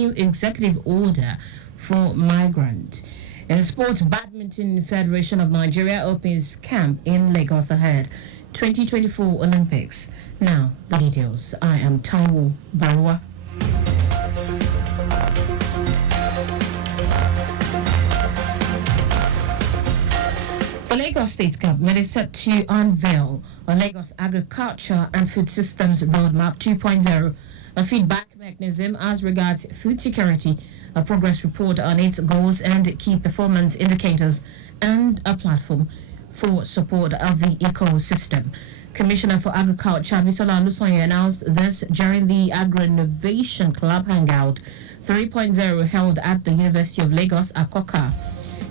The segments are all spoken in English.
new executive order for migrants. In Sports, Badminton Federation of Nigeria opens camp in Lagos ahead 2024 Olympics. Now, the details. I am Taiwo Baruwa. The Lagos State Government is set to unveil a Lagos Agriculture and Food Systems Roadmap 2.0, a feedback mechanism as regards food security, a progress report on its goals and key performance indicators, and a platform for support of the ecosystem. Commissioner for Agriculture Bisola Lusonye announced this during the Agro-Innovation Club Hangout 3.0 held at the University of Lagos, Akoka.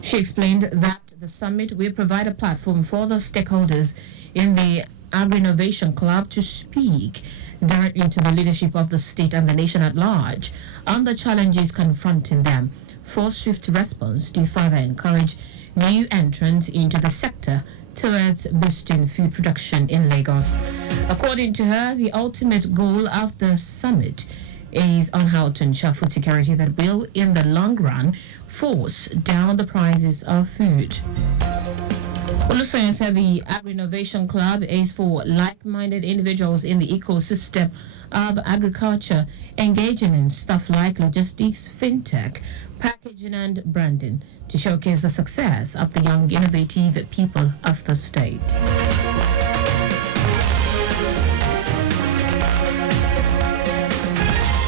She explained that the summit will provide a platform for the stakeholders in the Agro-Innovation Club to speak directly to the leadership of the state and the nation at large on the challenges confronting them for swift response to further encourage new entrants into the sector towards boosting food production in Lagos. According to her, the ultimate goal of the summit is on how to ensure food security that will, in the long run, force down the prices of food. Olusoye said the Agri-Innovation Club is for like-minded individuals in the ecosystem of agriculture, engaging in stuff like logistics, fintech, packaging and branding to showcase the success of the young, innovative people of the state.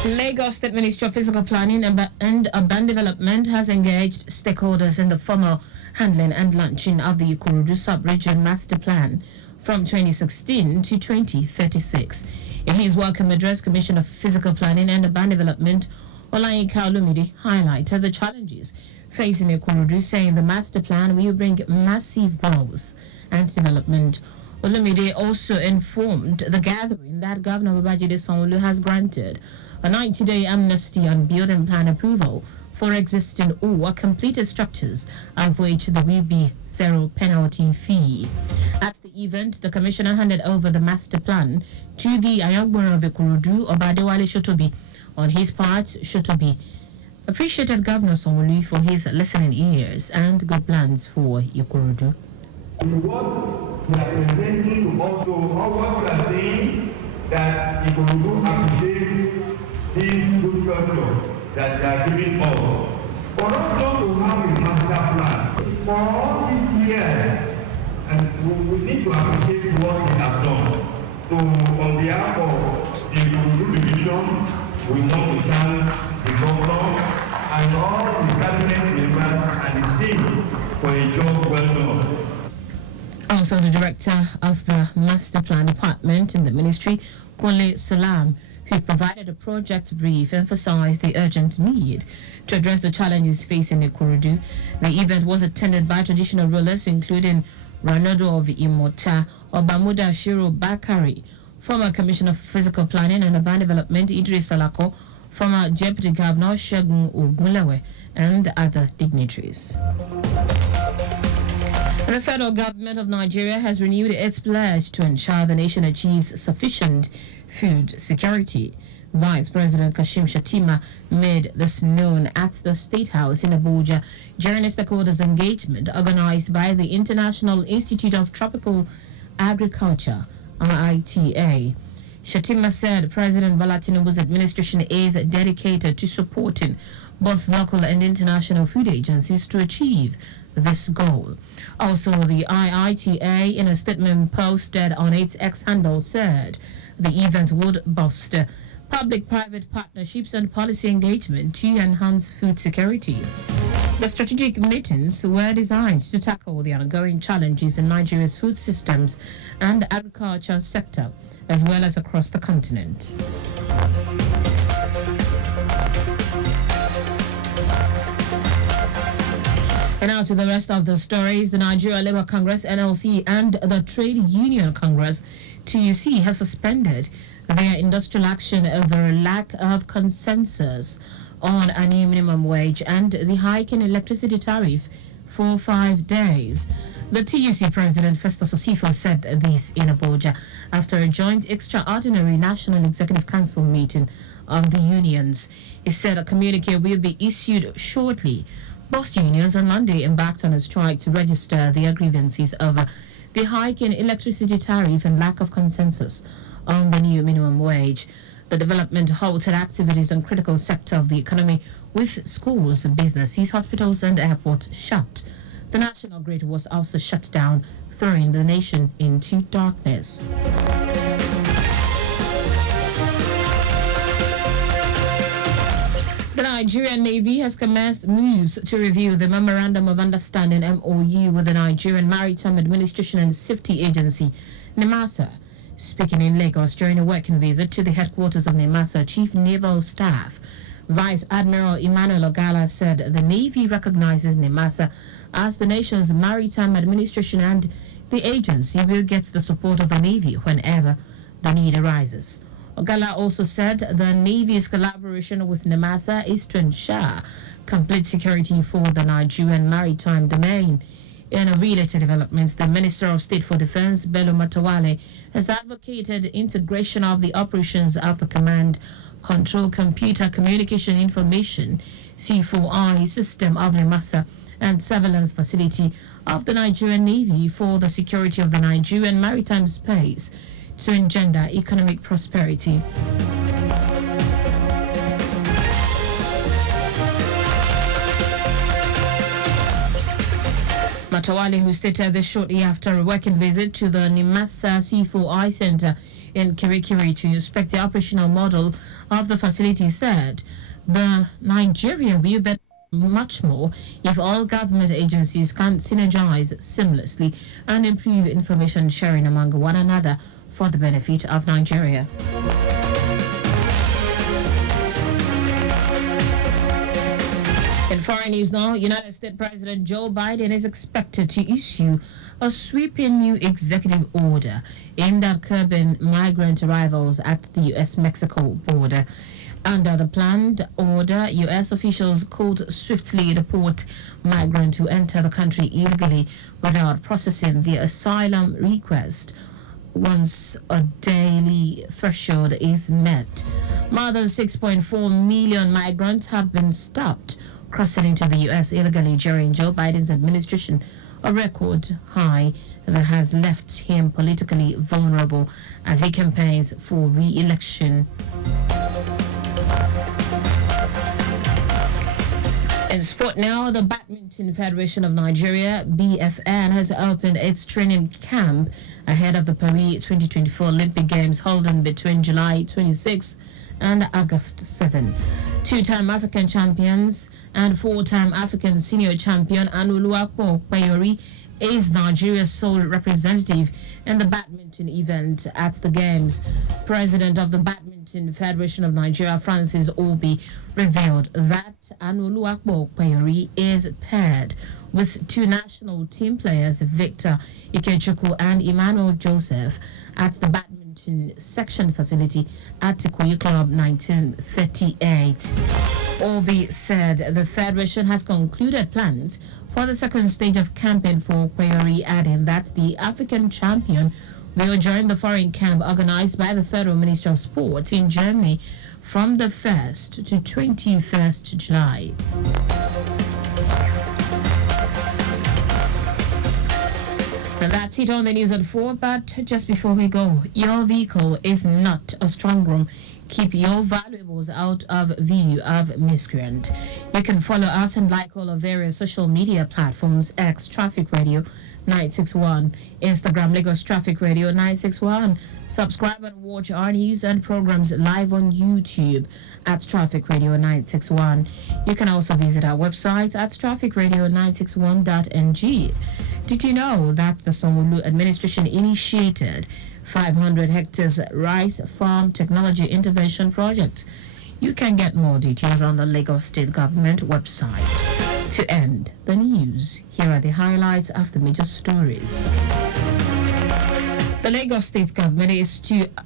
Lagos State Ministry of Physical Planning and Urban Development has engaged stakeholders in the formal handling and launching of the Ikorodu Sub-Region Master Plan from 2016 to 2036. In his welcome address, Commissioner of Physical Planning and Urban Development Olayinka Olumide highlighted the challenges facing Ikorodu, saying the master plan will bring massive growth and development. Olumide also informed the gathering that Governor Babajide Sanwo-Olu has granted a 90-day amnesty on building plan approval for existing or completed structures, of which there will be zero penalty fee. At the event, the commissioner handed over the master plan to the Ayagboro of Ikorodu, Obadewale Shotobi. On his part, Shotobi appreciated Governor Sanwo-Olu for his listening ears and good plans for Ikorodu. What we are presenting to also what we are saying that Ikorodu appreciates this good culture that they are giving us. For us not to have a master plan for all these years, and we need to appreciate what we have done. So on behalf of the Ikorodu division, we want to thank the governor and all the cabinet members and the team for a job well done. Also, the director of the Master Plan Department in the ministry, Kunle Salam, who provided a project brief, emphasized the urgent need to address the challenges facing Ikorodu. The event was attended by traditional rulers, including Ranado of Imota, Obamuda Shiro Bakari, former Commissioner for Physical Planning and Urban Development, Idris Salako, former Deputy Governor, Shegun Ogunlewe, and other dignitaries. The federal government of Nigeria has renewed its pledge to ensure the nation achieves sufficient food security. Vice President Kashim Shettima made this known at the State House in Abuja during a stakeholders engagement organized by the International Institute of Tropical Agriculture, IITA. Shettima said President Bola Tinubu's administration is dedicated to supporting both local and international food agencies to achieve this goal. Also, the IITA, in a statement posted on its X handle, said the event would bolster public-private partnerships and policy engagement to enhance food security. The strategic meetings were designed to tackle the ongoing challenges in Nigeria's food systems and agriculture sector, as well as across the continent. And now to the rest of the stories. The Nigeria Labour Congress, NLC, and the Trade Union Congress, TUC, has suspended their industrial action over a lack of consensus on a new minimum wage and the hike in electricity tariff for 5 days. The TUC President Festus Osifo said this in Abuja after a joint extraordinary National Executive Council meeting of the unions. He said a communique will be issued shortly. Both unions on Monday embarked on a strike to register their grievances over the hike in electricity tariff and lack of consensus on the new minimum wage. The development halted activities on critical sector of the economy, with schools, businesses, hospitals and airports shut. The national grid was also shut down, throwing the nation into darkness. The Nigerian Navy has commenced moves to review the Memorandum of Understanding MOU with the Nigerian Maritime Administration and Safety Agency, NIMASA. Speaking in Lagos during a working visit to the headquarters of NIMASA Chief Naval Staff, Vice Admiral Emmanuel Ogala said the Navy recognizes NIMASA as the nation's maritime administration and the agency will get the support of the Navy whenever the need arises. Ogala also said the Navy's collaboration with NIMASA is to ensure complete security for the Nigerian maritime domain. In a related development, the Minister of State for Defense, Bello Matawale, has advocated integration of the operations of the Command Control Computer Communication Information C4I system of NIMASA and surveillance facility of the Nigerian Navy for the security of the Nigerian maritime space to engender economic prosperity. Matawale, who stated this shortly after a working visit to the NIMASA C4I Center in Kirikiri to inspect the operational model of the facility, said the Nigeria will benefit much more if all government agencies can synergize seamlessly and improve information sharing among one another for the benefit of Nigeria. In foreign news now, United States President Joe Biden is expected to issue a sweeping new executive order aimed at curbing migrant arrivals at the U.S.-Mexico border. Under the planned order, U.S. officials could swiftly deport migrants who enter the country illegally without processing their asylum request once a daily threshold is met. More than 6.4 million migrants have been stopped crossing into the U.S. illegally during Joe Biden's administration, a record high that has left him politically vulnerable as he campaigns for re-election. In sport now, the Badminton Federation of Nigeria, BFN, has opened its training camp ahead of the Paris 2024 Olympic Games holding between July 26 and August 7. Two-time African champions and four-time African senior champion Oluwapo Payori is Nigeria's sole representative in the badminton event at the Games. President of the Badminton Federation of Nigeria, Francis Obi, revealed that Oluwapo Payori is paired with two national team players, Victor Ikechukwu and Emmanuel Joseph, at the badminton section facility at Ikoyi Club 1938. Obi said the federation has concluded plans for the second stage of campaign for Payori, adding that the African champion will join the foreign camp organized by the Federal Ministry of Sport in Germany from the 1st to 21st July. And that's it on the news at 4, but just before we go, your vehicle is not a strong room. Keep your valuables out of view of miscreant. You can follow us and like all of various social media platforms: X Traffic Radio 961, Instagram Lagos Traffic Radio 961. Subscribe and watch our news and programs live on YouTube at Traffic Radio 961. You can also visit our website at trafficradio961.ng. Did you know that the Sanwo-Olu administration initiated 500 hectares rice farm technology intervention project? You can get more details on the Lagos State Government website. To end the news, here are the highlights of the major stories. The Lagos State Government is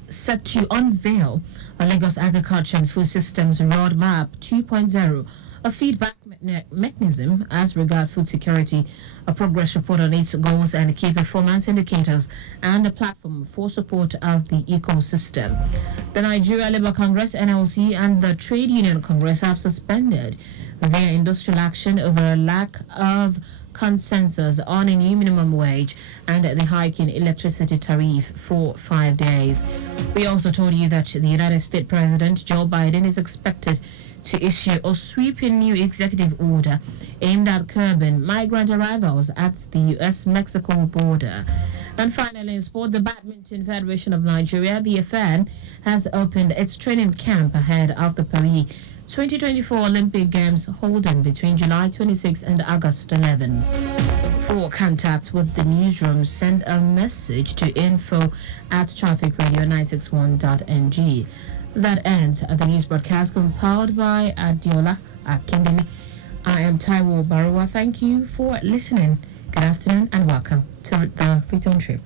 set to unveil a Lagos Agriculture and Food Systems Roadmap 2.0, a feedback mechanism as regard food security, a progress report on its goals and key performance indicators, and a platform for support of the ecosystem. The Nigeria Labour Congress (NLC) and the Trade Union Congress have suspended their industrial action over a lack of consensus on a new minimum wage and the hike in electricity tariff for 5 days. We also told you that the United States President Joe Biden is expected to issue a sweeping new executive order aimed at curbing migrant arrivals at the U.S.-Mexico border. And finally, in sport, the Badminton Federation of Nigeria, BFN, has opened its training camp ahead of the Paris 2024 Olympic Games holding between July 26 and August 11. For contacts with the newsroom, send a message to info@trafficradio961.ng. That ends the news broadcast compiled by Adiola Akindini. I am Taiwo Baruwa. Thank you for listening. Good afternoon and welcome to the Freetown Trip.